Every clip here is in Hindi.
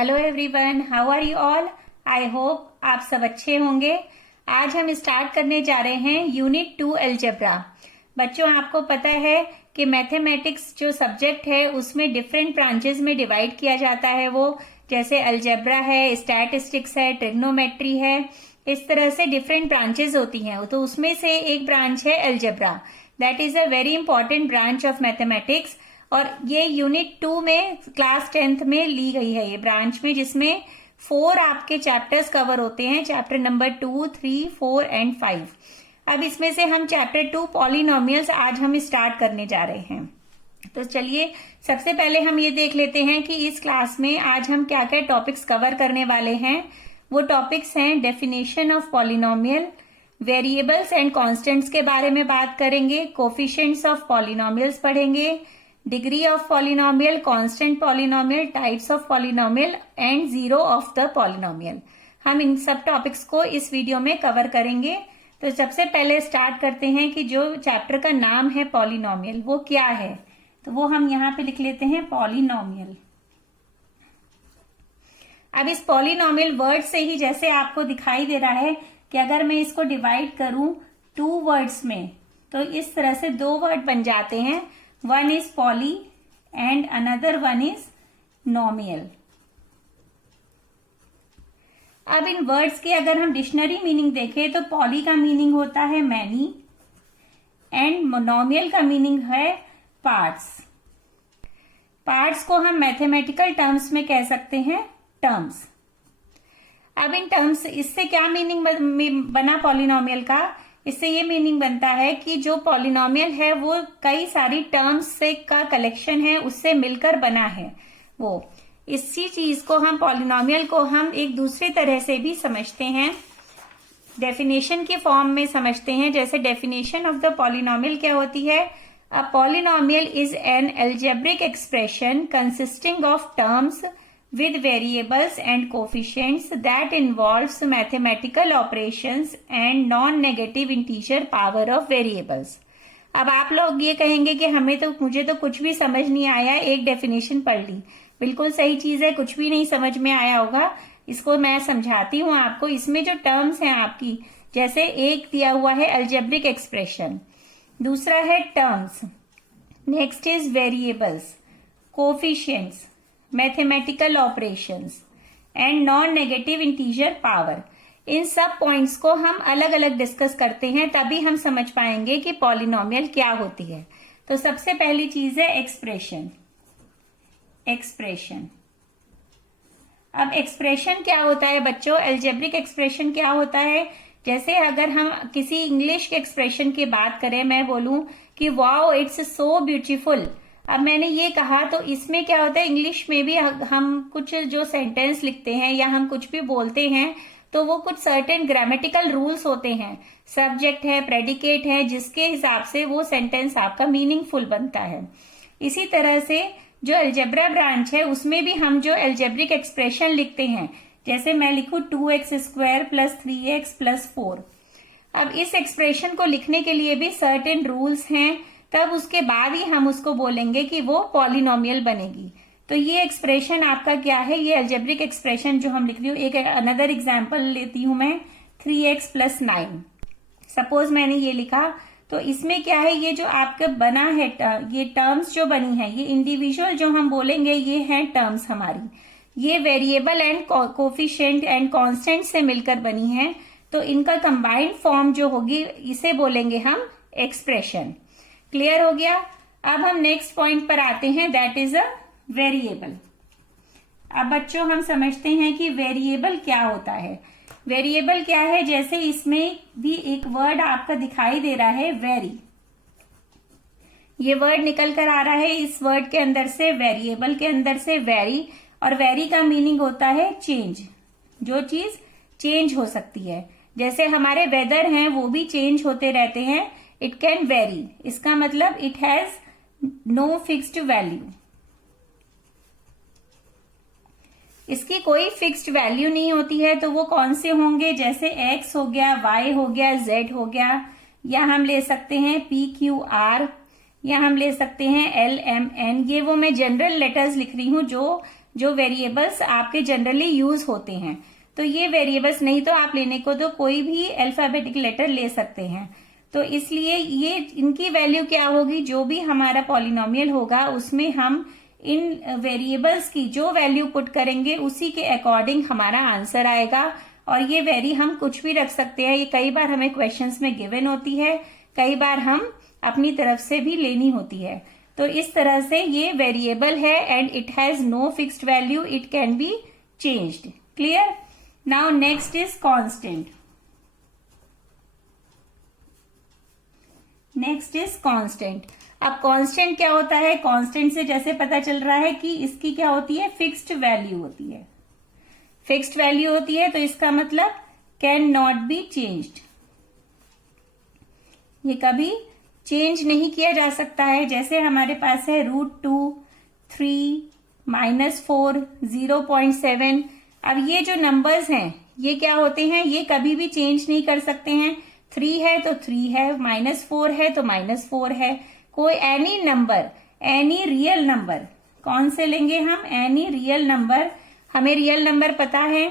Hello everyone, how are you all. I hope आप सब अच्छे होंगे। आज हम स्टार्ट करने जा रहे हैं यूनिट 2 अलजेब्रा। बच्चों, आपको पता है कि मैथमेटिक्स जो सब्जेक्ट है उसमें डिफरेंट ब्रांचेस में डिवाइड किया जाता है। वो जैसे अलजेब्रा है, स्टैटिस्टिक्स है, ट्रिग्नोमेट्री है, इस तरह से डिफरेंट ब्रांचेस होती हैं। तो उसमें से एक ब्रांच है algebra. That is a very important branch of mathematics और ये यूनिट 2 में क्लास 10th में ली गई है ये ब्रांच में, जिसमें 4 आपके चैप्टर्स कवर होते हैं। Chapter number 2, 3, 4 and 5। अब इसमें से हम चैप्टर 2 पॉलिनोमियल्स आज हम स्टार्ट करने जा रहे हैं। तो चलिए सबसे पहले हम ये देख लेते हैं कि इस क्लास में आज हम क्या क्या टॉपिक्स कवर करने वाले हैं। वो टॉपिक्स हैं definition of polynomial, variables and constants के बारे में बात करेंगे, कोफिशिएंट्स ऑफ पॉलिनोमियल्स पढ़ेंगे, degree of polynomial, constant polynomial, types of polynomial and zero of the polynomial. हम इन सब टॉपिक्स को इस वीडियो में कवर करेंगे। तो सबसे पहले स्टार्ट करते हैं कि जो चैप्टर का नाम है पॉलिनोमियल वो क्या है। तो वो हम यहाँ पे लिख लेते हैं पॉलिनोमियल। अब इस पॉलिनोमियल वर्ड से ही जैसे आपको दिखाई दे रहा है कि अगर मैं इसको डिवाइड करूं 2 वर्ड्स में तो इस तरह से 2 वर्ड बन जाते हैं। One is poly and another one is nomial. अब इन वर्ड्स की अगर हम डिक्शनरी मीनिंग देखें तो पॉली का मीनिंग होता है मैनी एंड नोमियल का मीनिंग है पार्ट्स। पार्ट्स को हम मैथमेटिकल टर्म्स में कह सकते हैं टर्म्स। अब इन टर्म्स इससे क्या मीनिंग बना पॉलिनोमियल का। इससे ये मीनिंग बनता है कि जो पॉलिनोमियल है वो कई सारी टर्म्स से का कलेक्शन है, उससे मिलकर बना है। वो इसी चीज को हम पॉलिनोमियल को हम एक दूसरे तरह से भी समझते हैं, डेफिनेशन के फॉर्म में समझते हैं। जैसे डेफिनेशन ऑफ द पॉलिनोमियल क्या होती है। A polynomial is an algebraic expression consisting of terms with variables and coefficients that involves mathematical operations and non-negative integer power of variables। अब आप लोग ये कहेंगे कि मुझे तो कुछ भी समझ नहीं आया, एक डेफिनेशन पढ़ ली। बिल्कुल सही चीज है, कुछ भी नहीं समझ में आया होगा। इसको मैं समझाती हूँ आपको। इसमें जो टर्म्स हैं आपकी, जैसे एक दिया हुआ है अलजेब्रिक एक्सप्रेशन, दूसरा है terms, next is variables, coefficients, mathematical operations and non negative integer power. इन सब पॉइंट्स को हम अलग अलग डिस्कस करते हैं, तभी हम समझ पाएंगे कि पॉलिनोमियल क्या होती है। तो सबसे पहली चीज है एक्सप्रेशन। एक्सप्रेशन, अब एक्सप्रेशन क्या होता है बच्चों। अलजेब्रिक एक्सप्रेशन क्या होता है। जैसे अगर हम किसी इंग्लिश के एक्सप्रेशन की बात करें, मैं बोलूं कि वाओ इट्स सो ब्यूटीफुल। अब मैंने ये कहा तो इसमें क्या होता है, इंग्लिश में भी हम कुछ जो सेंटेंस लिखते हैं या हम कुछ भी बोलते हैं तो वो कुछ सर्टेन ग्रामेटिकल रूल्स होते हैं। सब्जेक्ट है, प्रेडिकेट है, जिसके हिसाब से वो सेंटेंस आपका मीनिंगफुल बनता है। इसी तरह से जो अलजेब्रा ब्रांच है उसमें भी हम जो अलजेब्रिक एक्सप्रेशन लिखते हैं, जैसे मैं लिखूं 2x² + 3x + 4। अब इस एक्सप्रेशन को लिखने के लिए भी सर्टेन रूल्स हैं, तब उसके बाद ही हम उसको बोलेंगे कि वो पॉलिनोमियल बनेगी। तो ये एक्सप्रेशन आपका क्या है, ये अलजेब्रिक एक्सप्रेशन जो हम लिख रही हूँ। एक अनदर एग्जांपल लेती हूं मैं, 3x + 9। सपोज मैंने ये लिखा, तो इसमें क्या है, ये जो आपका बना है ये टर्म्स जो बनी है, ये इंडिविजुअल जो हम बोलेंगे ये हैं टर्म्स हमारी। ये variable and coefficient and constant से मिलकर बनी है, तो इनका कंबाइंड फॉर्म जो होगी इसे बोलेंगे हम एक्सप्रेशन। क्लियर हो गया। अब हम नेक्स्ट पॉइंट पर आते हैं, दैट इज अ वेरिएबल। अब बच्चों हम समझते हैं कि वेरिएबल क्या होता है। वेरिएबल क्या है, जैसे इसमें भी एक वर्ड आपका दिखाई दे रहा है वेरी। ये वर्ड निकल कर आ रहा है इस वर्ड के अंदर से, वेरिएबल के अंदर से वेरी। और वेरी का मीनिंग होता है चेंज, जो चीज चेंज हो सकती है। जैसे हमारे वेदर हैं वो भी चेंज होते रहते हैं। इट कैन वेरी, इसका मतलब it has no fixed value. इसकी कोई फिक्स्ड वैल्यू नहीं होती है। तो वो कौन से होंगे, जैसे x हो गया, y हो गया, z हो गया, या हम ले सकते हैं PQR, या हम ले सकते हैं LMN। ये वो मैं जनरल लेटर्स लिख रही हूं जो जो वेरिएबल्स आपके जनरली यूज होते हैं। तो ये वेरिएबल्स नहीं तो आप लेने को तो कोई भी अल्फाबेटिक लेटर ले सकते हैं। तो इसलिए ये इनकी वैल्यू क्या होगी, जो भी हमारा पॉलिनोमियल होगा उसमें हम इन वेरिएबल्स की जो वैल्यू पुट करेंगे उसी के अकॉर्डिंग हमारा आंसर आएगा। और ये वेरी हम कुछ भी रख सकते हैं, ये कई बार हमें क्वेश्चंस में गिवन होती है, कई बार हम अपनी तरफ से भी लेनी होती है। तो इस तरह से ये वेरिएबल है and it has no fixed value, it can be changed. Clear? Now next is constant. Next is constant. अब कांस्टेंट क्या होता है? कांस्टेंट से जैसे पता चल रहा है कि इसकी क्या होती है, फिक्स्ड वैल्यू होती है। फिक्स्ड वैल्यू होती है तो इसका मतलब कैन नॉट बी चेंज्ड, ये कभी चेंज नहीं किया जा सकता है। जैसे हमारे पास है √2, 3, -4, 0.7। अब ये जो नंबर्स हैं ये क्या होते हैं, ये कभी भी चेंज नहीं कर सकते हैं। 3 है तो 3 है, -4 है तो -4 है। कोई any number, any real number, कौन से लेंगे हम, एनी रियल नंबर। हमें रियल नंबर पता है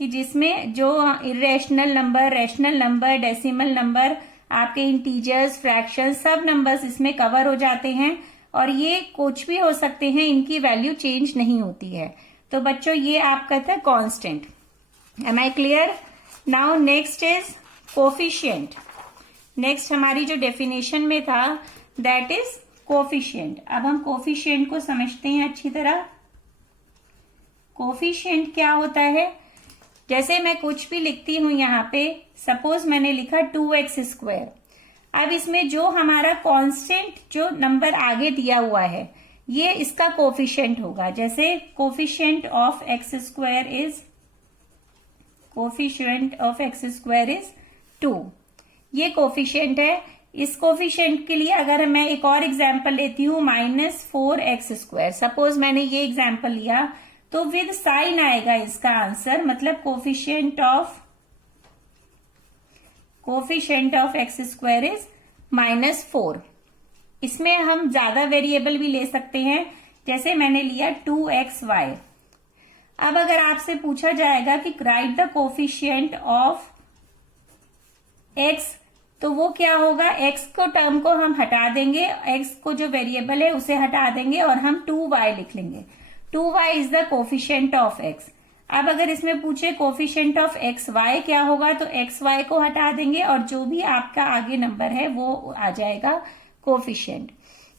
कि जिसमें जो irrational number, rational number, decimal number, आपके इंटीजर्स, फ्रैक्शन, सब नंबर्स इसमें कवर हो जाते हैं और ये कुछ भी हो सकते हैं, इनकी वैल्यू चेंज नहीं होती है। तो बच्चों ये आपका था constant. Am I clear? Now next is coefficient. Next हमारी जो डेफिनेशन में था दैट इज कोफिशिएंट। अब हम कोफिशिएंट को समझते हैं अच्छी तरह। कोफिशिएंट क्या होता है, जैसे मैं कुछ भी लिखती हूं यहाँ पे, सपोज मैंने लिखा 2x²। अब इसमें जो हमारा कांस्टेंट जो नंबर आगे दिया हुआ है ये इसका कोफिशिएंट होगा। जैसे कोफिशिएंट ऑफ x² इज 2, ये कोफिशिएंट है। इस कोफिशिएंट के लिए अगर मैं एक और एग्जांपल लेती हूं -4x², सपोज मैंने ये एग्जांपल लिया तो विद साइन आएगा इसका आंसर, मतलब कोफिशिएंट ऑफ x² इज -4। इसमें हम ज्यादा वेरिएबल भी ले सकते हैं, जैसे मैंने लिया 2xy। अब अगर आपसे पूछा जाएगा कि right the coefficient of x, तो वो क्या होगा, x को टर्म को हम हटा देंगे, x को जो वेरिएबल है उसे हटा देंगे और हम 2y लिख लेंगे। 2y is the coefficient of x। अब अगर इसमें पूछे कोफिशिएंट ऑफ xy क्या होगा, तो xy को हटा देंगे और जो भी आपका आगे नंबर है वो आ जाएगा कोफिशिएंट।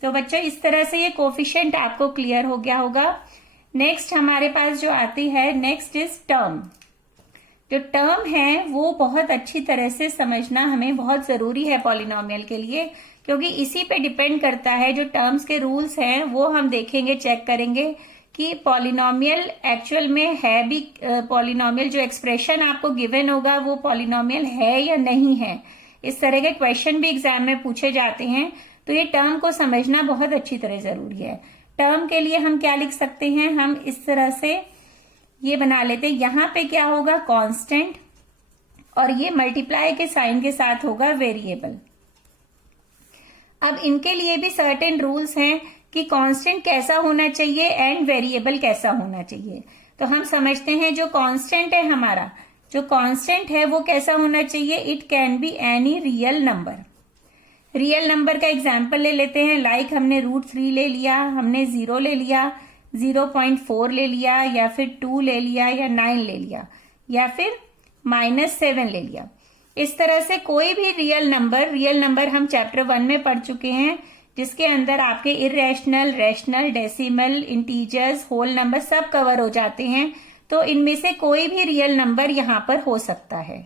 तो बच्चों इस तरह से ये कोफिशिएंट आपको क्लियर हो गया होगा। नेक्स्ट हमारे पास जो आती है, नेक्स्ट इज टर्म। जो टर्म है वो बहुत अच्छी तरह से समझना हमें बहुत जरूरी है पॉलिनोमियल के लिए, क्योंकि इसी पे डिपेंड करता है। जो टर्म्स के रूल्स हैं वो हम देखेंगे, चेक करेंगे कि पॉलिनोमियल एक्चुअल में है भी, पॉलिनोमियल जो एक्सप्रेशन आपको गिवन होगा वो पॉलिनोमियल है या नहीं है। इस तरह के क्वेश्चन भी एग्जाम में पूछे जाते हैं। तो ये टर्म को समझना बहुत अच्छी तरह जरूरी है। टर्म के लिए हम क्या लिख सकते हैं, हम इस तरह से ये बना लेते हैं। यहाँ पे क्या होगा, कांस्टेंट, और ये मल्टीप्लाई के साइन के साथ होगा वेरिएबल। अब इनके लिए भी सर्टेन रूल्स हैं कि कांस्टेंट कैसा होना चाहिए एंड वेरिएबल कैसा होना चाहिए। तो हम समझते हैं जो कांस्टेंट है हमारा, जो कांस्टेंट है वो कैसा होना चाहिए, it can be any real number. Real number का एग्जांपल ले लेते हैं, लाइक हमने √3 ले लिया, हमने 0 ले लिया, 0.4 ले लिया, या फिर 2 ले लिया, या 9 ले लिया, या फिर -7 ले लिया। इस तरह से कोई भी रियल नंबर हम चैप्टर 1 में पढ़ चुके हैं, जिसके अंदर आपके irrational, rational, decimal, integers, whole number सब कवर हो जाते हैं। तो इनमें से कोई भी रियल नंबर यहाँ पर हो सकता है।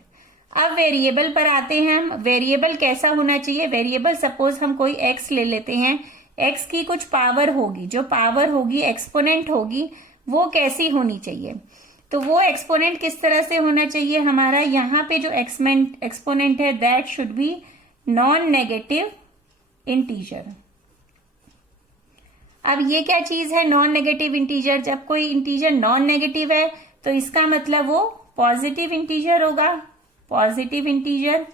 अब वेरिएबल पर आते हैं हम। वेरिएबल कैसा होना चाहिए, वेरिएबल सपोज हम कोई x ले लेते हैं, x की कुछ पावर होगी, जो पावर होगी एक्सपोनेंट होगी, वो कैसी होनी चाहिए। तो वो एक्सपोनेंट किस तरह से होना चाहिए हमारा, यहाँ पे जो एक्सपोनेंट है that should be non negative integer. अब ये क्या चीज है नॉन नेगेटिव इंटीजर, जब कोई इंटीजर नॉन नेगेटिव है तो इसका मतलब वो पॉजिटिव इंटीजर होगा, पॉजिटिव इंटीजर।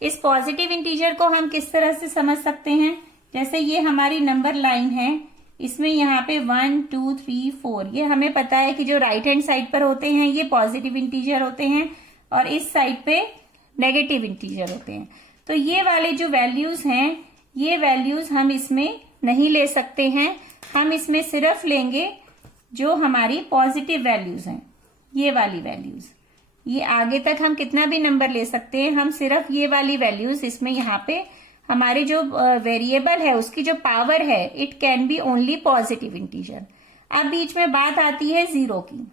इस पॉजिटिव इंटीजर को हम किस तरह से समझ सकते हैं, जैसे ये हमारी नंबर लाइन है, इसमें यहाँ पे 1 2 3 4 ये हमें पता है कि जो राइट हैंड साइड पर होते हैं ये पॉजिटिव इंटीजर होते हैं और इस साइड पे नेगेटिव इंटीजर होते हैं। तो ये वाले जो वैल्यूज हैं ये वैल्यूज हम इसमें नहीं ले सकते हैं, हम इसमें सिर्फ लेंगे जो हमारी पॉजिटिव वैल्यूज हैं, ये वाली वैल्यूज। ये आगे तक हम कितना भी नंबर ले सकते हैं, हम सिर्फ ये वाली वैल्यूज इसमें यहाँ पे हमारे जो वेरिएबल है उसकी जो पावर है it can B only positive integer. अब बीच में बात आती है जीरो की।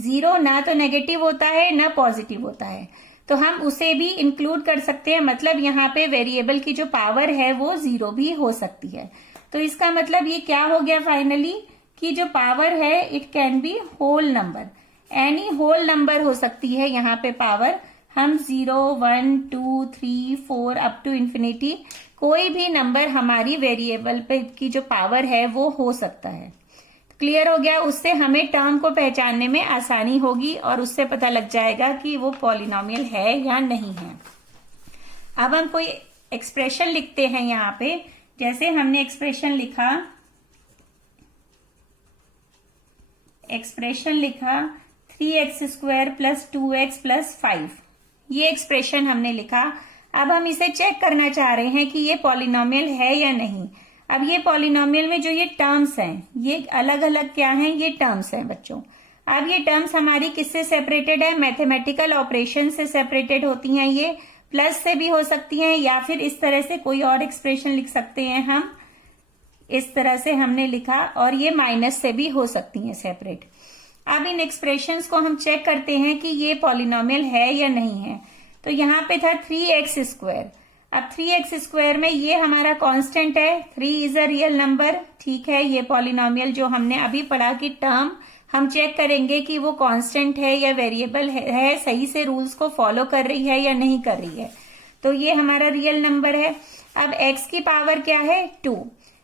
जीरो ना तो नेगेटिव होता है ना पॉजिटिव होता है, तो हम उसे भी इंक्लूड कर सकते हैं। मतलब यहाँ पे वेरिएबल की जो पावर है वो जीरो भी हो सकती है। तो इसका मतलब ये क्या हो गया फाइनली कि जो पावर है it can be whole number, any whole number हो सकती है यहाँ पे पावर। हम 0 1 2 3 4 अप टू इंफिनिटी कोई भी नंबर हमारी वेरिएबल पे की जो पावर है वो हो सकता है। क्लियर हो गया? उससे हमें टर्म को पहचानने में आसानी होगी और उससे पता लग जाएगा कि वो पॉलिनोमियल है या नहीं है। अब हम कोई एक्सप्रेशन लिखते हैं यहाँ पे। जैसे हमने एक्सप्रेशन लिखा 3x² प्लस 2x प्लस 5, ये एक्सप्रेशन हमने लिखा। अब हम इसे चेक करना चाह रहे हैं कि ये पॉलिनोमियल है या नहीं। अब ये पॉलिनोमियल में जो ये टर्म्स हैं ये अलग अलग क्या हैं, ये टर्म्स हैं बच्चों। अब ये टर्म्स हमारी किससे सेपरेटेड है, मैथमेटिकल ऑपरेशन से सेपरेटेड होती हैं। ये प्लस से भी हो सकती हैं या फिर इस तरह से कोई और एक्सप्रेशन लिख सकते हैं हम, इस तरह से हमने लिखा, और ये माइनस से भी हो सकती हैं सेपरेट। अब इन एक्सप्रेशंस को हम चेक करते हैं कि ये पॉलिनोमियल है या नहीं है। तो यहाँ पे था 3x²। अब 3x² में ये हमारा कांस्टेंट है, 3 इज अ रियल नंबर, ठीक है। ये पॉलिनोमियल जो हमने अभी पढ़ा कि टर्म हम चेक करेंगे कि वो कांस्टेंट है या वेरिएबल है, सही से रूल्स को फॉलो कर रही है या नहीं कर रही है। तो ये हमारा रियल नंबर है। अब x की पावर क्या है, 2,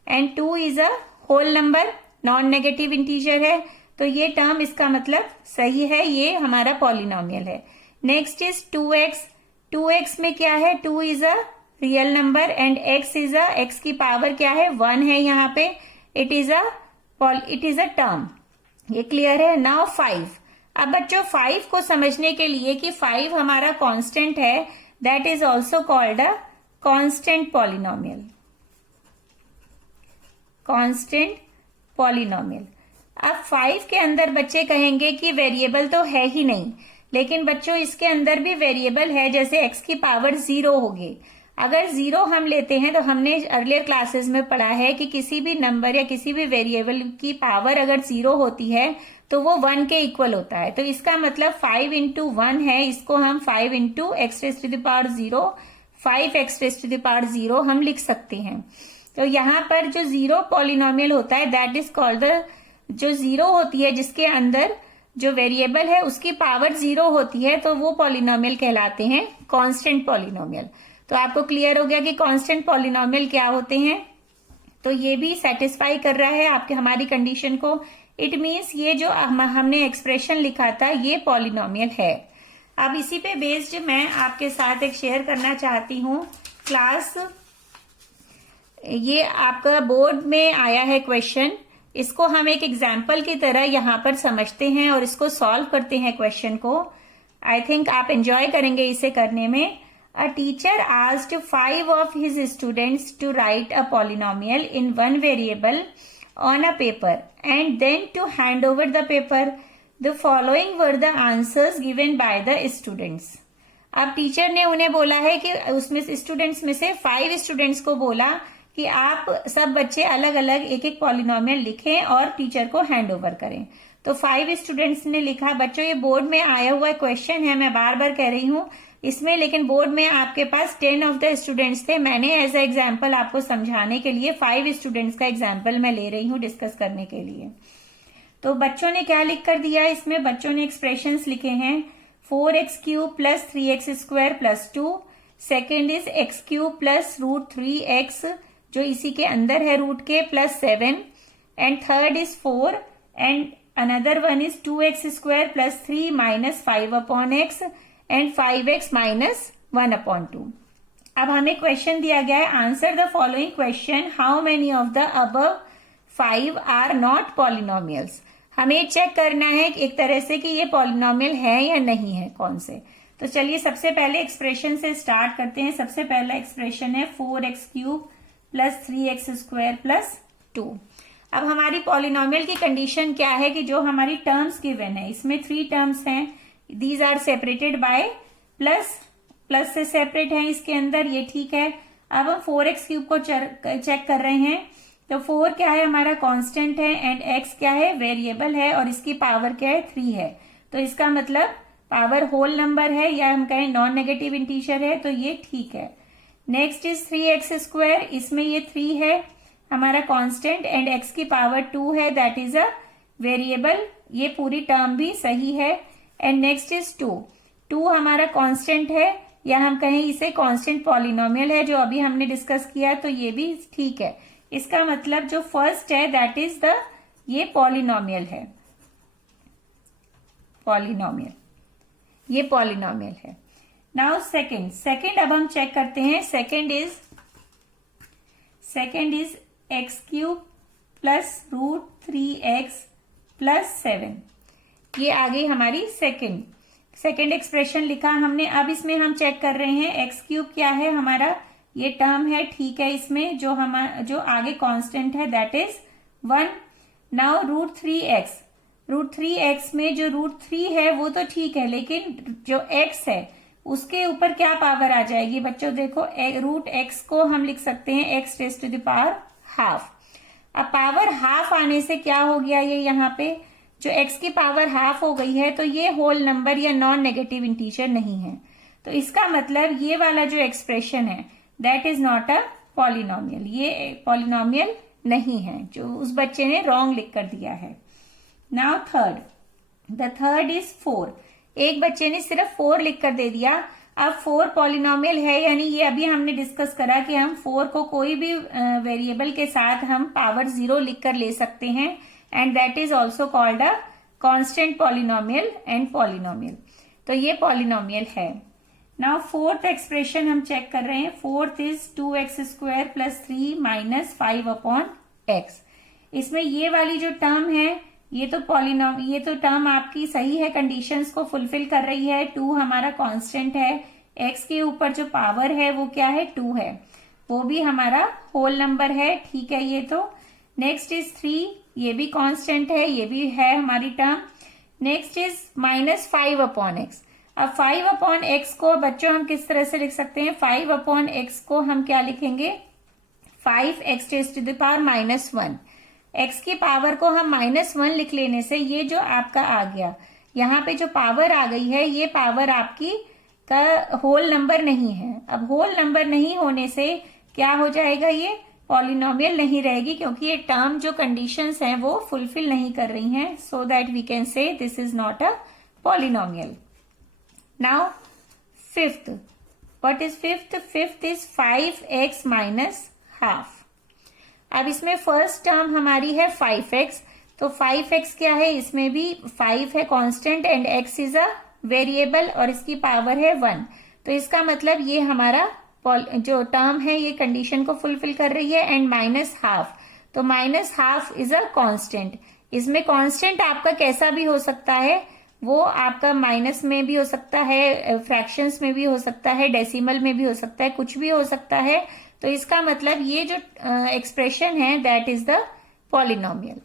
and 2 is a whole number, non negative integer है। तो ये टर्म इसका मतलब सही है, ये हमारा पॉलिनोमियल है। Next is 2x। 2x में क्या है, 2 is a real number and x की पावर क्या है, 1 है यहाँ पे, इट इज अ टर्म। ये क्लियर है। नाउ 5। अब बच्चों 5 को समझने के लिए कि 5 हमारा कांस्टेंट है, that is also called a constant polynomial. Constant polynomial. अब 5 के अंदर बच्चे कहेंगे कि वेरिएबल तो है ही नहीं, लेकिन बच्चों इसके अंदर भी वेरिएबल है। जैसे x की पावर 0 होगी, अगर 0 हम लेते हैं तो हमने अर्लियर क्लासेस में पढ़ा है कि किसी भी नंबर या किसी भी वेरिएबल की पावर अगर 0 होती है तो वो 1 के इक्वल होता है। तो इसका मतलब 5 × 1 है, इसको हम 5 × x⁻0 5x⁻0 हम लिख सकते हैं। तो यहाँ पर जो 0 पॉलिनोमियल होता है दैट इज कॉल्ड द, जो 0 होती है जिसके अंदर जो वेरिएबल है उसकी पावर 0 होती है तो वो पॉलिनोमियल कहलाते हैं कांस्टेंट पॉलिनोमियल। तो आपको क्लियर हो गया कि कांस्टेंट पॉलिनोमियल क्या होते हैं। तो ये भी सेटिस्फाई कर रहा है आपके हमारी कंडीशन को। इट मीन्स ये जो हमने एक्सप्रेशन लिखा था ये पॉलिनोमियल है। अब इसी पे बेस्ड मैं आपके साथ एक शेयर करना चाहती हूँ क्लास। ये आपका बोर्ड में आया है क्वेश्चन, इसको हम एक एग्जाम्पल की तरह यहाँ पर समझते हैं और इसको सॉल्व करते हैं क्वेश्चन को। आई थिंक आप एंजॉय करेंगे इसे करने में। A teacher asked 5 of his students to write a polynomial in one variable on a paper and then to hand over the paper. The following were the answers given by the students. अब टीचर ने उन्हें बोला है कि उसमें स्टूडेंट्स में से 5 स्टूडेंट्स को बोला कि आप सब बच्चे अलग अलग एक एक पॉलिनोमियल लिखें और टीचर को हैंड ओवर करें। तो 5 स्टूडेंट्स ने लिखा। बच्चों ये बोर्ड में आया हुआ क्वेश्चन है, मैं बार बार कह रही हूँ इसमें, लेकिन बोर्ड में आपके पास 10 ऑफ द स्टूडेंट्स थे। मैंने एज ए एग्जाम्पल आपको समझाने के लिए 5 स्टूडेंट्स का एग्जाम्पल मैं ले रही हूँ डिस्कस करने के लिए। तो बच्चों ने क्या लिख कर दिया, इसमें बच्चों ने एक्सप्रेशंस लिखे हैं 4x³ plus 3x² plus 2, second is x³ plus √3x जो इसी के अंदर है रूट के plus 7, and third is 4, and another one is 2x² plus 3 minus 5/x and 5x minus 1/2। अब हमें क्वेश्चन दिया गया है, answer the following question, how many of the above 5 are not polynomials. हमें चेक करना है एक तरह से कि ये पॉलिनोमियल है या नहीं है, कौन से। तो चलिए सबसे पहले एक्सप्रेशन से स्टार्ट करते हैं। सबसे पहला एक्सप्रेशन है 4x³ प्लस 3x² प्लस 2। अब हमारी पॉलिनोमियल की कंडीशन क्या है कि जो हमारी टर्म्स गिवन है, इसमें 3 टर्म्स हैं, these are separated by plus, plus से सेपरेट है इसके अंदर, ये ठीक है। अब हम 4x³ को चेक कर रहे हैं। तो 4 क्या है हमारा कांस्टेंट है एंड x क्या है, वेरिएबल है, और इसकी पावर क्या है, 3 है। तो इसका मतलब पावर होल नंबर है या हम कहें नॉन नेगेटिव इंटीजर है, तो ये ठीक है। नेक्स्ट इज 3x², इसमें ये 3 है हमारा कांस्टेंट एंड x की पावर 2 है, दैट इज अ वेरिएबल, ये पूरी टर्म भी सही है। एंड नेक्स्ट इज 2 हमारा कांस्टेंट है या हम कहें इसे कांस्टेंट पॉलिनोमियल है, जो अभी हमने डिस्कस किया, तो ये भी ठीक है। इसका मतलब जो फर्स्ट है दैट इज द, ये पॉलिनोमियल है, पॉलिनोमियल, ये पॉलिनोमियल है। नाउ सेकंड अब हम चेक करते हैं। Second is x³ plus √3x plus 7। ये आ गई हमारी सेकंड एक्सप्रेशन लिखा हमने। अब इसमें हम चेक कर रहे हैं x³ क्या है हमारा, ये टर्म है, ठीक है। इसमें जो आगे कांस्टेंट है दैट इज 1। नाउ √3x में जो √3 है वो तो ठीक है, लेकिन जो x है उसके ऊपर क्या पावर आ जाएगी बच्चों, देखो √x को हम लिख सकते हैं x⁻⁴। अब पावर हाफ आने से क्या हो गया, ये यहाँ पे जो x की पावर हाफ हो गई है, तो ये होल नंबर या नॉन नेगेटिव इंटीजर नहीं है। तो इसका मतलब ये वाला जो एक्सप्रेशन है that is not a polynomial, ये पॉलिनोमियल नहीं है, जो उस बच्चे ने रॉन्ग लिख कर दिया है। Now the third is 4। एक बच्चे ने सिर्फ 4 लिख कर दे दिया। अब 4 पॉलिनोमियल है, यानी ये अभी हमने डिस्कस करा कि हम 4 को कोई भी वेरिएबल के साथ हम पावर 0 लिख कर ले सकते हैं, and that is also called a constant polynomial and polynomial. तो ये पॉलिनोमियल है। नाउ फोर्थ एक्सप्रेशन हम चेक कर रहे हैं। Fourth is 2x² plus 3 minus 5/x। इसमें ये वाली जो टर्म है ये तो टर्म आपकी सही है, कंडीशंस को फुलफिल कर रही है। 2 हमारा कांस्टेंट है, x के ऊपर जो पावर है वो क्या है, 2 है, वो भी हमारा होल नंबर है, ठीक है ये तो। नेक्स्ट इज 3, ये भी कांस्टेंट है, ये भी है हमारी term. Next is minus 5/x। अब 5/x को बच्चों हम किस तरह से लिख सकते हैं, 5/x को हम क्या लिखेंगे, 5x⁻⁻1। x की पावर को हम -1 लिख लेने से ये जो आपका आ गया, यहाँ पे जो पावर आ गई है ये पावर आपकी का होल नंबर नहीं है। अब होल नंबर नहीं होने से क्या हो जाएगा, ये पॉलिनोमियल नहीं रहेगी, क्योंकि ये टर्म जो कंडीशंस हैं वो फुलफिल नहीं कर रही हैं, so that we can say this is not a polynomial. Now fifth, what is fifth? Fifth is 5x minus half. अब इसमें फर्स्ट टर्म हमारी है 5x, तो 5x क्या है, इसमें भी 5 है constant and x is a variable और इसकी पावर है 1। तो इसका मतलब ये हमारा जो टर्म है ये कंडीशन को फुलफिल कर रही है। एंड माइनस हाफ, तो minus half is a constant. इसमें कांस्टेंट आपका कैसा भी हो सकता है, वो आपका माइनस में भी हो सकता है, फ्रैक्शंस में भी हो सकता है, डेसिमल में भी हो सकता है, कुछ भी हो सकता है। तो इसका मतलब ये जो एक्सप्रेशन है दैट इज द पॉलिनोमियल।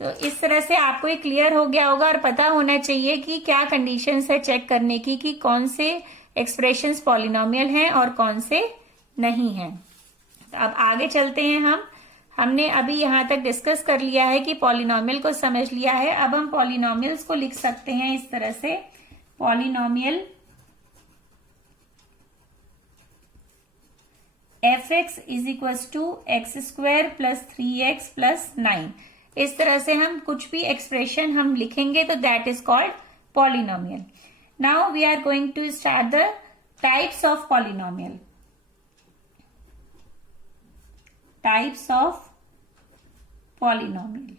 तो इस तरह से आपको ये क्लियर हो गया होगा और पता होना चाहिए कि क्या कंडीशंस है चेक करने की कि कौन से एक्सप्रेशंस पॉलिनोमियल हैं और कौन से नहीं हैं। तो अब आगे चलते हैं हमने अभी यहां तक डिस्कस कर लिया है कि पॉलिनोमियल को समझ लिया है। अब हम पॉलिनोमियल्स को लिख सकते हैं इस तरह से, polynomial f(x) is equal to x² plus 3x plus 9। इस तरह से हम कुछ भी एक्सप्रेशन हम लिखेंगे तो that is called polynomial. Now we are going to start the types of polynomial. Types of polynomial.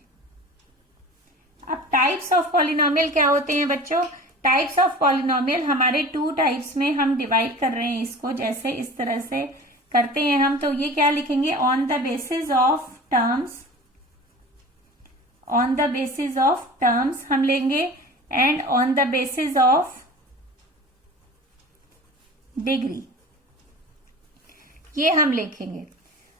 अब टाइप्स ऑफ पॉलिनोमियल क्या होते हैं बच्चों? टाइप्स ऑफ पॉलिनोमियल हमारे 2 टाइप्स में हम डिवाइड कर रहे हैं इसको, जैसे इस तरह से करते हैं हम। तो ये क्या लिखेंगे, on the basis of terms, on the basis of terms हम लेंगे and on the basis of degree, ये हम लिखेंगे।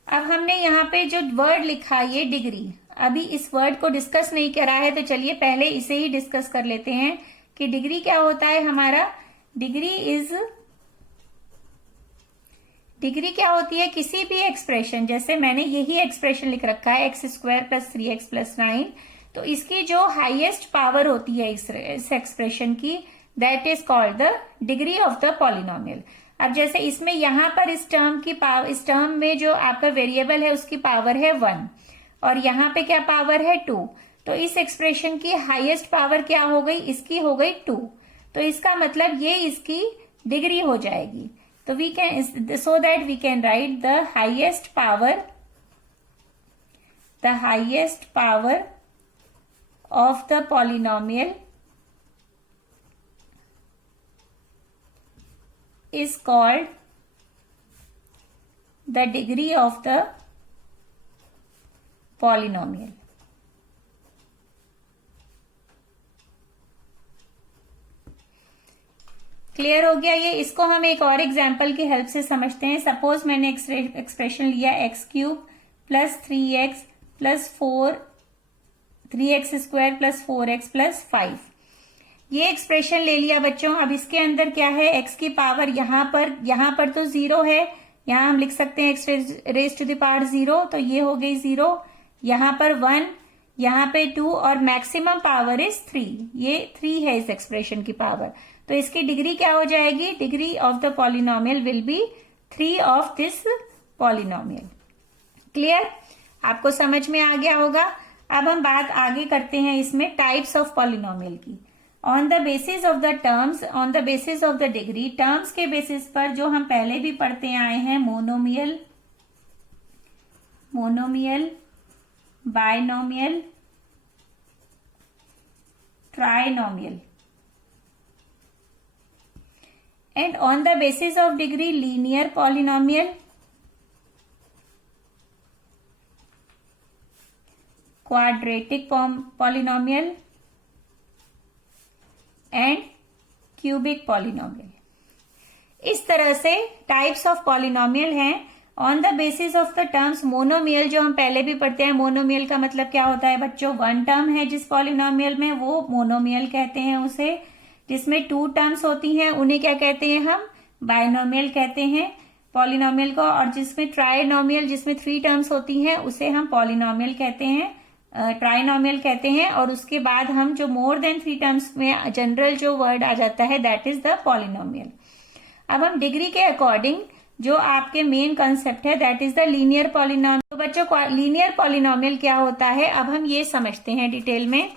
अब हमने यहाँ पे जो वर्ड लिखा ये डिग्री, अभी इस वर्ड को डिस्कस नहीं करा है, तो चलिए पहले इसे ही डिस्कस कर लेते हैं कि डिग्री क्या होता है हमारा। डिग्री क्या होती है, किसी भी एक्सप्रेशन, जैसे मैंने यही एक्सप्रेशन लिख रखा है x² + 3x + 9, तो इसकी जो हाईएस्ट पावर होती है इस एक्सप्रेशन की, that is called the degree of the polynomial. अब जैसे इसमें यहाँ पर इस टर्म में जो आपका वेरिएबल है उसकी पावर है 1 और यहाँ पे क्या पावर है 2, तो इस एक्सप्रेशन की हाईएस्ट पावर क्या हो गई, इसकी हो गई 2, तो इसका मतलब ये इसकी डिग्री हो जाएगी। तो we can, so that we can write the highest power of the polynomial is called the degree of the polynomial. Clear हो गया ये। इसको हम एक और एग्जाम्पल की हेल्प से समझते हैं। सपोज मैंने एक्सप्रेशन लिया x³ + 3x + 4, 3x² + 4x + 5, ये एक्सप्रेशन ले लिया बच्चों। अब इसके अंदर क्या है, x की पावर यहाँ पर तो 0 है, यहाँ हम लिख सकते हैं x⁻⁴, तो ये हो गई 0, यहाँ पर 1, यहाँ पे 2 और मैक्सिमम पावर इज 3, ये 3 है इस एक्सप्रेशन की पावर। तो इसकी डिग्री क्या हो जाएगी, degree of the polynomial will be 3 of this polynomial. Clear, आपको समझ में आ गया होगा। अब हम बात आगे करते हैं इसमें टाइप्स ऑफ पॉलिनोमियल की। On the basis of the terms, on the basis of the degree, terms के बेसिस पर जो हम पहले भी पढ़ते आए हैं, monomial, binomial, trinomial, and on the basis of degree linear polynomial, quadratic polynomial and cubic polynomial. इस तरह से टाइप्स ऑफ पॉलिनोमियल हैं। On the basis of the terms, monomial जो हम पहले भी पढ़ते हैं, मोनोमियल का मतलब क्या होता है बच्चों, 1 टर्म है जिस पॉलिनोमियल में, वो मोनोमियल कहते हैं उसे। जिसमें 2 टर्म्स होती हैं उन्हें क्या कहते हैं हम, बायनोमियल कहते हैं पॉलिनोमियल को। और जिसमें ट्राइनोमियल, जिसमें 3 टर्म्स होती हैं, उसे हम पॉलिनोमियल कहते हैं, ट्राइनोमियल कहते हैं। और उसके बाद हम जो मोर देन 3 टर्म्स में जनरल जो वर्ड आ जाता है, दैट इज द पॉलिनोमियल। अब हम डिग्री के अकॉर्डिंग जो आपके मेन कंसेप्ट है, that is the linear polynomial. तो बच्चों लीनियर पॉलिनोमियल क्या होता है, अब हम ये समझते हैं डिटेल में।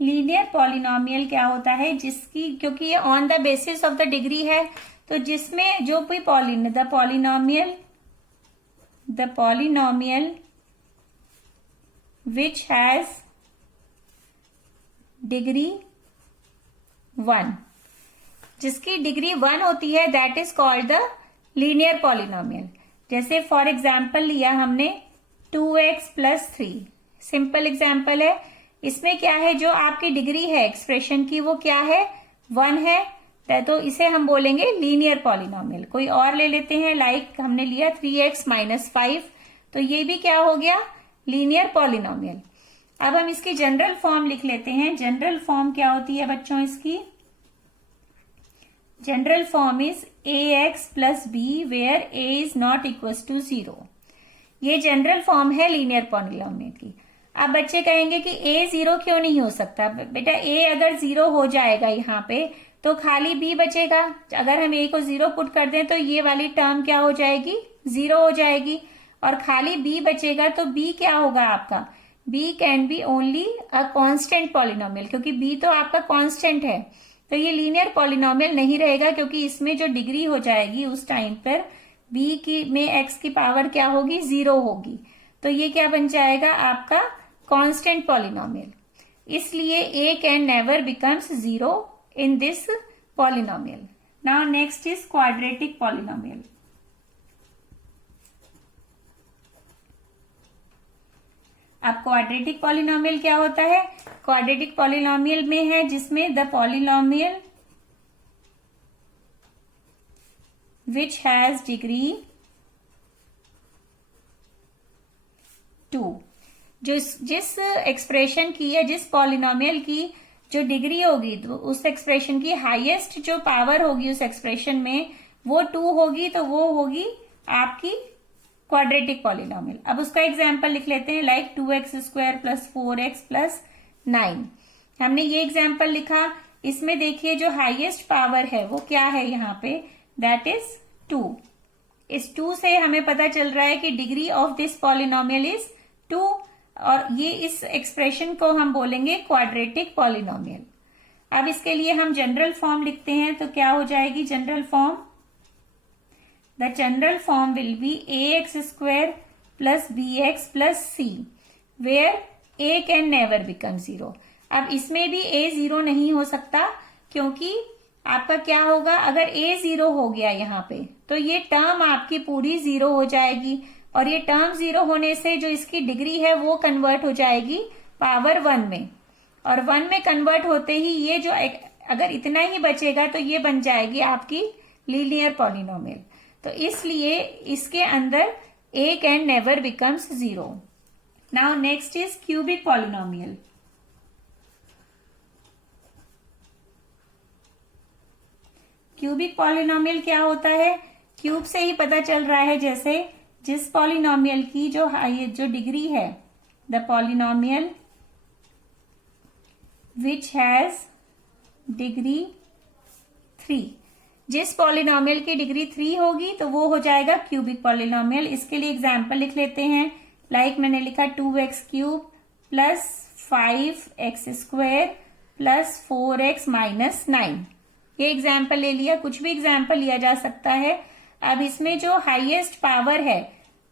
लीनियर पॉलिनोमियल क्या होता है, जिसकी, क्योंकि ये on the basis of the degree है, तो जिसमें जो भी the polynomial which has degree 1, जिसकी डिग्री 1 होती है, that is called the linear polynomial. जैसे फॉर एग्जाम्पल लिया हमने 2x + 3, सिंपल एग्जाम्पल है। इसमें क्या है, जो आपकी डिग्री है एक्सप्रेशन की वो क्या है, 1 है, तो इसे हम बोलेंगे लीनियर पॉलिनोमियल। कोई और ले लेते हैं, लाइक हमने लिया 3x - 5, तो ये भी क्या हो गया, लीनियर पॉलिनोमियल। अब हम इसकी जनरल फॉर्म लिख लेते हैं। जनरल फॉर्म क्या होती है बच्चों इसकी, general form is ax + b where a is not equal to 0। ये जनरल फॉर्म है लीनियर पॉलिनोमियल की। अब बच्चे कहेंगे कि a 0 क्यों नहीं हो सकता, बेटा a अगर 0 हो जाएगा यहाँ पे तो खाली b बचेगा। अगर हम a को 0 पुट कर दें तो ये वाली टर्म क्या हो जाएगी, 0 हो जाएगी, और खाली b बचेगा, तो b क्या होगा आपका, b can be only a constant polynomial, क्योंकि b तो आपका कांस्टेंट है। तो ये लीनियर पॉलिनोमियल नहीं रहेगा, क्योंकि इसमें जो डिग्री हो जाएगी उस टाइम पर b की में x की पावर क्या होगी, 0 होगी। तो ये क्या बन जाएगा आपका कांस्टेंट पॉलिनोमियल। इसलिए a can never becomes 0 in this polynomial. Now next is quadratic polynomial. अब क्वाड्रेटिक पॉलिनोमियल क्या होता है? क्वाड्रेटिक पॉलिनोमियल में है जिसमें the polynomial which has degree 2, जिस एक्सप्रेशन की या जिस पॉलिनोमियल की जो डिग्री होगी, तो उस एक्सप्रेशन की हाईएस्ट जो पावर होगी उस एक्सप्रेशन में वो 2 होगी, तो वो होगी आपकी क्वाड्रेटिक पॉलिनोमियल. अब उसका एग्जाम्पल लिख लेते हैं, लाइक 2x² + 4x + 9. हमने ये एग्जाम्पल लिखा. इसमें देखिए जो हाईएस्ट पावर है वो क्या है यहाँ पे, दैट इज 2. इस 2 से हमें पता चल रहा है कि degree of this polynomial is 2, और ये इस एक्सप्रेशन को हम बोलेंगे क्वाड्रेटिक पॉलिनोमियल. अब इसके लिए हम जनरल फॉर्म लिखते हैं, तो क्या हो जाएगी general form? The general form will be ax² + bx + c, where a can never become 0. अब इसमें भी a 0 नहीं हो सकता, क्योंकि आपका क्या होगा, अगर a 0 हो गया यहाँ पे तो ये टर्म आपकी पूरी 0 हो जाएगी, और ये टर्म 0 होने से जो इसकी डिग्री है वो कन्वर्ट हो जाएगी पावर 1 में, और 1 में कन्वर्ट होते ही ये जो अगर इतना ही बचेगा तो ये बन जाएगी आपकी लीनियर पॉलिनोमियल. तो इसलिए इसके अंदर a can never becomes 0. Now next is cubic polynomial. Cubic polynomial क्या होता है? क्यूब से ही पता चल रहा है, जैसे जिस पॉलिनोमियल की जो डिग्री है, the polynomial which has degree 3. जिस पॉलिनोमियल की डिग्री 3 होगी तो वो हो जाएगा क्यूबिक पॉलिनोमियल. इसके लिए एग्जाम्पल लिख लेते हैं, लाइक मैंने लिखा 2x³ + 5x² + 4x - 9. ये एग्जाम्पल ले लिया, कुछ भी एग्जाम्पल लिया जा सकता है. अब इसमें जो हाईएस्ट पावर है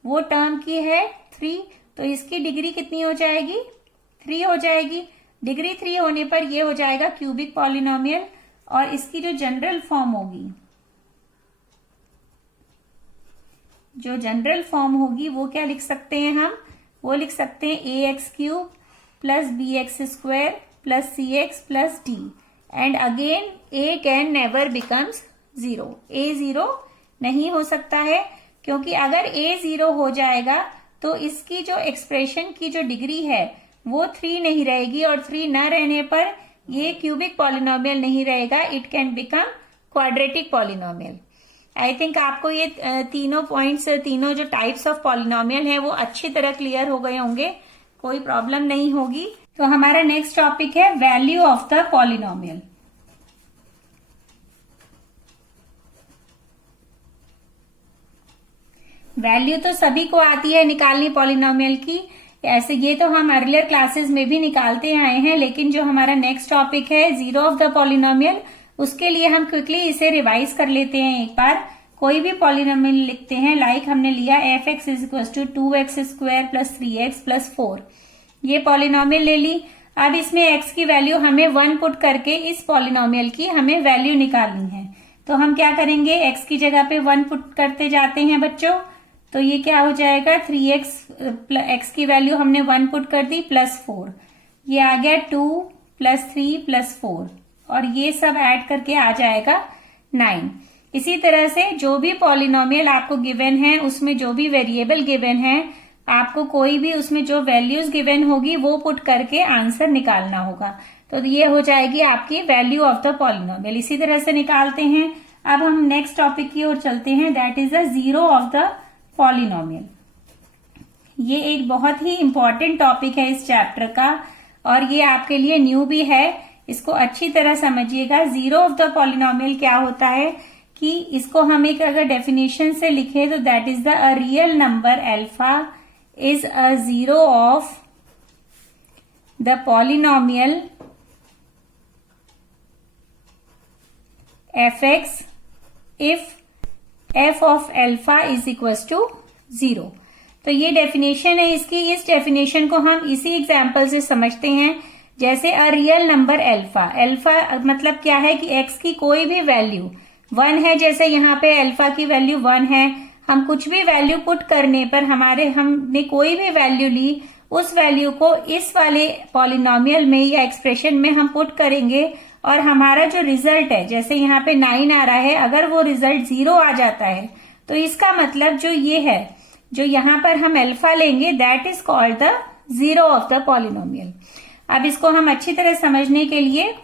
वो टर्म की है 3, तो इसकी डिग्री कितनी हो जाएगी? 3 हो जाएगी. डिग्री 3 होने पर ये हो जाएगा क्यूबिक पॉलिनोमियल. और इसकी जो जनरल फॉर्म होगी, वो क्या लिख सकते हैं हम? वो लिख सकते हैं ax³ + bx² + cx + d, and again a can never becomes 0. a 0 नहीं हो सकता है, क्योंकि अगर a 0 हो जाएगा तो इसकी जो एक्सप्रेशन की जो डिग्री है वो 3 नहीं रहेगी, और 3 न रहने पर ये क्यूबिक पॉलिनोमियल नहीं रहेगा. It can become quadratic polynomial. I think आपको ये तीनों पॉइंट्स, तीनों जो टाइप्स ऑफ पॉलिनोमियल है वो अच्छी तरह क्लियर हो गए होंगे, कोई प्रॉब्लम नहीं होगी. तो हमारा नेक्स्ट टॉपिक है value of the polynomial. Value तो सभी को आती है निकालनी पॉलिनोमियल की, ऐसे ये तो हम अर्लियर क्लासेस में भी निकालते आए हैं, लेकिन जो हमारा नेक्स्ट टॉपिक है जीरो ऑफ द पॉलिनोमियल, उसके लिए हम क्विकली इसे रिवाइज कर लेते हैं एक बार. कोई भी पॉलिनोमियल लिखते हैं, लाइक हमने लिया f(x) = 2x² + 3x + 4. ये पॉलिनोमियल ले ली. अब इसमें x की वैल्यू हमें 1 पुट करके इस पॉलिनोमियल की हमें वैल्यू निकालनी है. तो हम क्या करेंगे, x की जगह पे 1 पुट करते जाते हैं बच्चों. तो ये क्या हो जाएगा, 3x x की वैल्यू हमने 1 पुट कर दी +4. ये आ गया 2 + 3 + 4, और ये सब ऐड करके आ जाएगा 9. इसी तरह से जो भी पॉलिनोमियल आपको गिवन है, उसमें जो भी वेरिएबल गिवन है, आपको कोई भी उसमें जो वैल्यूज गिवन होगी वो पुट करके आंसर निकालना होगा. तो ये हो जाएगी आपकी वैल्यू ऑफ द पॉलिनोमियल. इसी तरह से निकालते हैं. अब हम नेक्स्ट टॉपिक की ओर चलते हैं, that is the zero of the polynomial. ये एक बहुत ही इंपॉर्टेंट टॉपिक है इस चैप्टर का, और ये आपके लिए न्यू भी है. इसको अच्छी तरह समझिएगा. जीरो ऑफ द पॉलिनोमियल क्या होता है कि इसको हम एक अगर डेफिनेशन से लिखे तो that is the real number alpha is a zero of the polynomial f(x) if f of alpha is equals to 0. तो ये डेफिनेशन है इसकी. इस डेफिनेशन को हम इसी एग्जाम्पल से समझते हैं. जैसे a real number alpha, alpha मतलब क्या है कि एक्स की कोई भी वैल्यू 1 है, जैसे यहाँ पे अल्फा की वैल्यू 1 है, हम कुछ भी वैल्यू पुट करने पर हमने कोई भी वैल्यू ली, उस वैल्यू को इस वाले पॉलिनोमियल में या एक्सप्रेशन में हम पुट करेंगे और हमारा जो रिजल्ट है, जैसे यहाँ पे 9 आ रहा है, अगर वो रिजल्ट 0 आ जाता है तो इसका मतलब जो ये है, जो यहाँ पर हम अल्फा लेंगे, that is called the zero of the polynomial. अब इसको हम अच्छी तरह समझने के लिए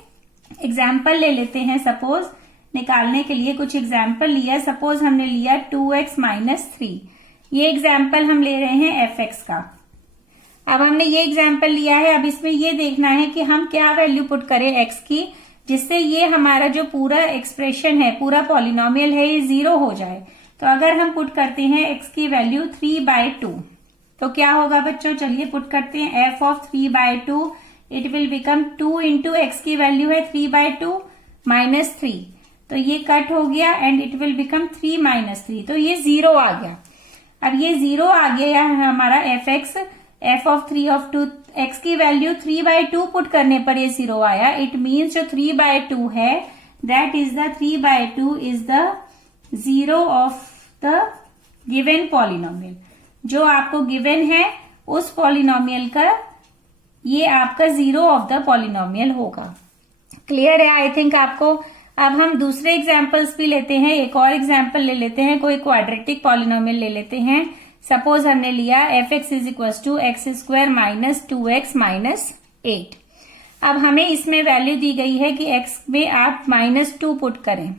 एग्जाम्पल ले लेते हैं। सपोज निकालने के लिए कुछ एग्जाम्पल लिया, सपोज हमने लिया 2x माइनस 3, ये एग्जाम्पल हम ले रहे हैं fx का। अब हमने ये एग्जाम्पल लिया है, अब इसमें ये देखना है कि हम क्या वैल्यू पुट करें x की, जिससे ये हमारा जो पूरा एक्सप्रेशन है, पूरा पॉलिनोमियल है, ये 0 हो जाए। तो अगर हम पुट करते हैं x की वैल्यू 3/2, तो क्या होगा बच्चों, चलिए पुट करते हैं f of 3/2, it will become 2 into x की वैल्यू है 3/2 माइनस 3, तो ये कट हो गया and it will become 3 minus 3, तो ये 0 आ गया। अब ये 0 आ गया है हमारा f ऑफ 3 ऑफ 2, x की वैल्यू 3/2 पुट करने पर ये 0 आया। इट मीन्स जो 3/2 है, that is the 3/2 is the zero of the given polynomial. जो आपको गिवन है उस पॉलिनोमियल का ये आपका जीरो ऑफ द पॉलिनोमियल होगा। क्लियर है आई थिंक आपको। अब हम दूसरे एग्जाम्पल्स भी लेते हैं, एक और एग्जाम्पल ले लेते हैं, कोई क्वाड्रेटिक पॉलिनोमियल ले लेते हैं। सपोज हमने लिया fx is equal to x square minus 2x minus 8। अब हमें इसमें वैल्यू दी गई है कि x में आप -2 पुट करें।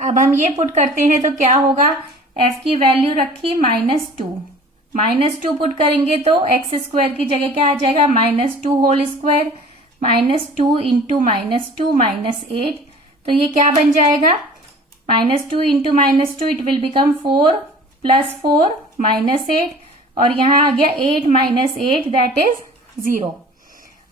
अब हम ये पुट करते हैं तो क्या होगा, f की वैल्यू रखी -2 पुट करेंगे तो x स्क्वायर की जगह क्या आ जाएगा, -2 होल स्क्वायर, -2 इंटू -2 -8, तो ये क्या बन जाएगा, -2 into -2 it will become 4 plus 4 -8, और यहां आ गया 8 माइनस 8 दैट इज 0।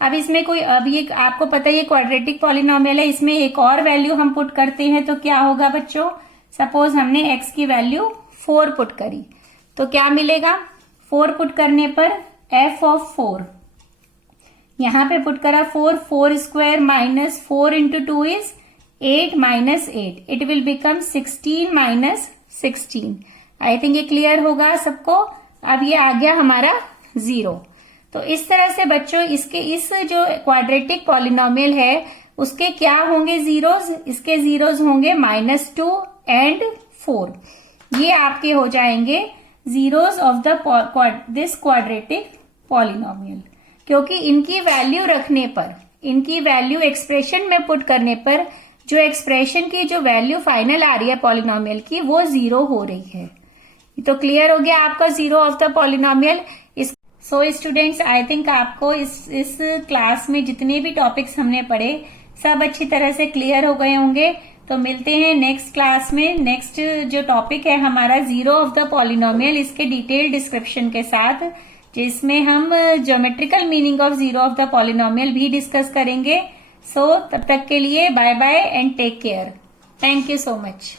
अब इसमें कोई, अब ये आपको पता है ये क्वाड्रेटिक पॉलिनोमियल है, इसमें एक और वैल्यू हम पुट करते हैं तो क्या होगा बच्चों, सपोज हमने x की वैल्यू 4 पुट करी तो क्या मिलेगा, 4 पुट करने पर f ऑफ 4, यहां पे पुट करा 4 square minus 4 into 2 is 8 minus 8, it will become 16 minus 16। I think ये क्लियर होगा सबको। अब ये आ गया हमारा 0। तो इस तरह से बच्चों इसके इस जो क्वाड्रेटिक पॉलिनोमियल है उसके क्या होंगे जीरोस, इसके जीरोस होंगे -2 एंड 4। ये आपके हो जाएंगे zeros of the this quadratic polynomial, क्योंकि इनकी वैल्यू रखने पर, इनकी वैल्यू एक्सप्रेशन में पुट करने पर जो एक्सप्रेशन की जो वैल्यू फाइनल आ रही है पॉलिनोमियल की वो 0 हो रही है। तो क्लियर हो गया आपका zero of the polynomial. So students I think आपको इस क्लास में जितने भी टॉपिक्स हमने पढ़े सब अच्छी तरह से क्लियर हो गए होंगे। तो मिलते हैं नेक्स्ट क्लास में। नेक्स्ट जो टॉपिक है हमारा जीरो ऑफ द पॉलिनोमियल, इसके डिटेल डिस्क्रिप्शन के साथ, जिसमें हम geometrical meaning of zero of the polynomial भी डिस्कस करेंगे। सो तब तक के लिए bye bye and take care. Thank you so much.